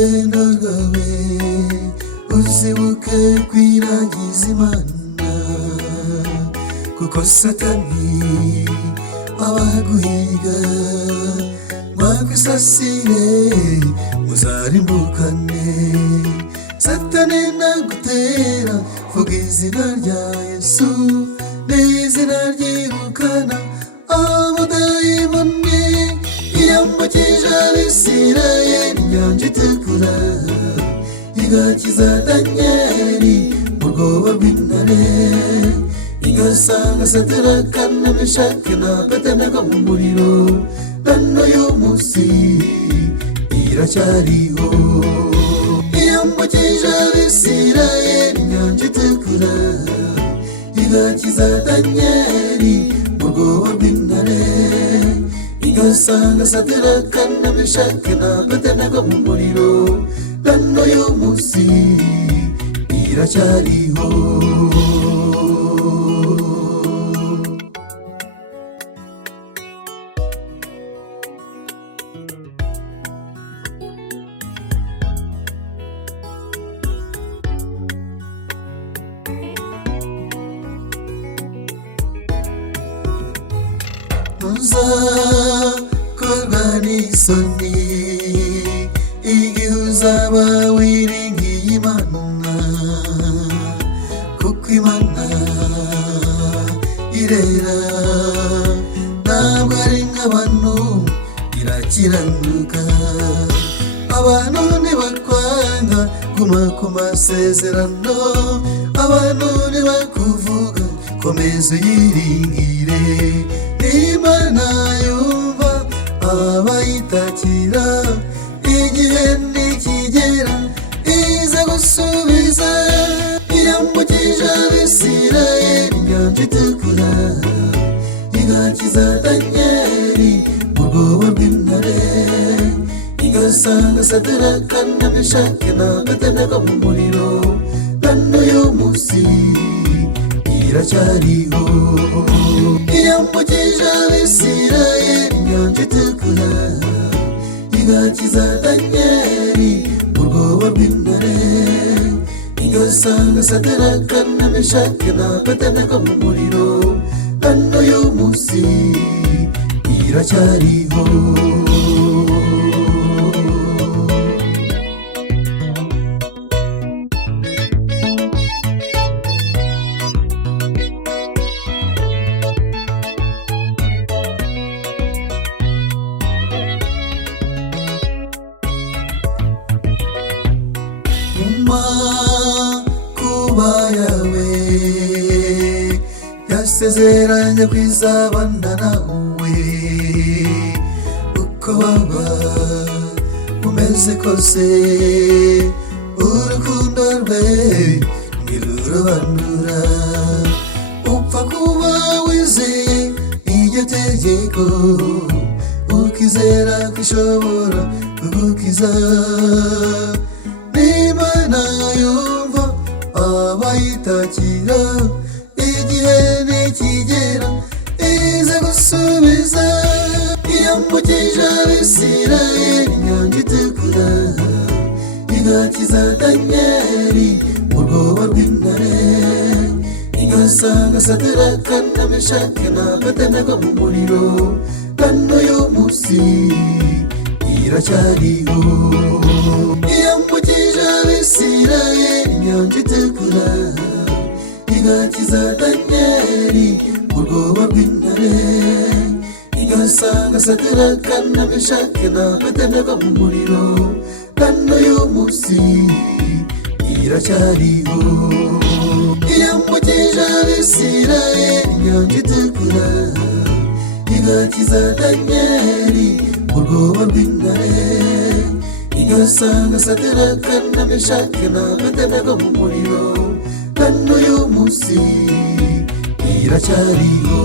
rugendo rwawe uzibuke kwiragiza Imana, kuko Satani abaguhiga mwakwisasire muzarimbukane. Satani nagutera vuga izina rya Yesu, n'izina ryirukana abadayimoni. Yambukije Abisirayeli inyanja itukura, igakiza Danyeli mu rwobo rw'intare, igasanga Sadaraka na Meshaki na Abedenego mu muriro. Na n'uyu munsi iracyariho. Yambukije Abisirayeli inyanja itukura, igakiza Danyeli mu rwobo rw'intare, igasanga Sadaraka na Meshaki na Abedenego mu muriro. Na n'uyu munsi iracyariho. Ntuzakorwa n'isoni igihe uzaba wiringiye Imana, kuko Imana irera, ntabwo ari nk'abantu, irakiranuka. Abantu ntibakwanga, guma ku masezerano. Abantu ntibakuvuga, komeza uyiringire. Imana yumva abayitakira, igihe nikigera iza gusubiza. Yambukije Abisirayeli inyanja itukura, igakiza Danyeli mu rwobo rw'intare, igasanga Sadaraka na Meshaki na Abedenego mu muriro. Na n'uyu munsi iracyariho. Yambukije Abisirayeli inyanja itukura, igakiza Danyeli mu rwobo rw'intare, igasanga Sadaraka na Meshaki na Abedenego mu muriro. Na n'uyu munsi iracyariho. Kuba yawe yasezeranye kwizabana nawe, uko waba umeze kose. Urukundo rwe ntirurobanura, upfa kuba wizeye iryo tegeko, ukizera ko ishobora kugukiza. Imana yumva abayitakira, igihe nikigera iza gusubiza. Yambukije Abisirayeli inyanja itukura, igakiza Danyeli mu rwobo rw'intare, igasanga Sadaraka na Meshaki na Abedenego mu muriro. Na n'uyu munsi iracyariho. Yambukije Abisirayeli inyanja itukura, igakiza Danyeli mu rwobo rw'intare, igasanga Sadaraka na Meshaki na Abedenego mu muriro. Na n'uyu munsi iracyariho. Yambukije Abisirayeli inyanja itukura, igakiza Danyeli mu rwobo rw'intare, igasanga Sadaraka na Meshaki na Abedenego mu muriro. Na n'uyu munsi iracyariho.